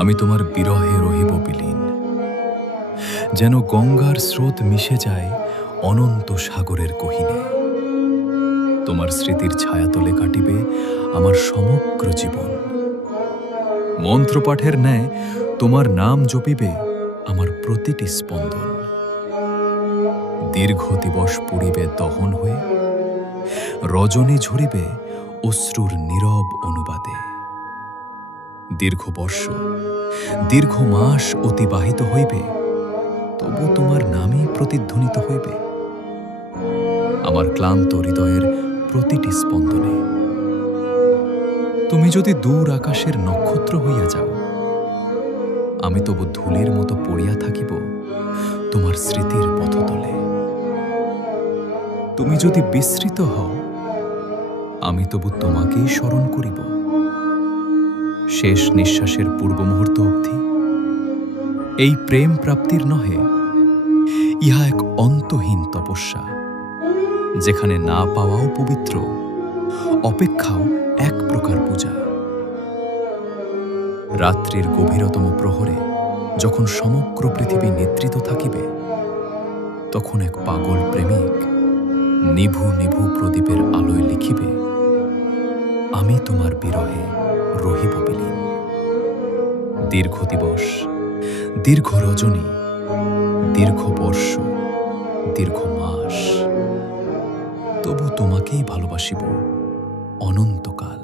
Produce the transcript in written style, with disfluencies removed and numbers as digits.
আমি তোমার বিরহে রহিব বিলীন, যেন গঙ্গার স্রোত মিশে যায় অনন্ত সাগরের গহীনে। তোমার স্মৃতির ছায়াতলে কাটিবে আমার সমগ্র জীবন। মন্ত্রপাঠের ন্যায় তোমার নাম জপিবে আমার প্রতিটি স্পন্দন। দীর্ঘ দিবস পুড়িবে দহন হয়ে, রজনী ঝরিবে অশ্রুর নীরব অনুবাদে। দীর্ঘ বর্ষ, দীর্ঘ মাস অতিবাহিত হইবে, তবু তোমার নামই প্রতিধ্বনিত হইবে আমার ক্লান্ত হৃদয়ের প্রতিটি স্পন্দনে। তুমি যদি দূর আকাশের নক্ষত্র হইয়া যাও, আমি তবু ধূলির মতো পড়িয়া থাকিব তোমার স্মৃতির পথতলে। তুমি যদি বিস্মৃত হও, আমি তবু তোমাকেই স্মরণ করিব শেষ নিঃশ্বাসের পূর্ব মুহূর্ত অবধি। এই প্রেম প্রাপ্তির নহে, ইহা এক অন্তহীন তপস্যা, যেখানে না পাওয়াও পবিত্র, অপেক্ষাও এক প্রকার পূজা। রাত্রির গভীরতম প্রহরে যখন সমগ্র পৃথিবী নিদ্রিত থাকিবে, তখন এক পাগল প্রেমিক নিভু নিভু প্রদীপের আলোয় লিখিবে, আমি তোমার বিরহে রহিব বিলীন। দীর্ঘ দিবস, দীর্ঘ রজনী, দীর্ঘ বর্ষ, দীর্ঘ মাস, তবু তোমাকেই ভালোবাসিব অনন্তকাল।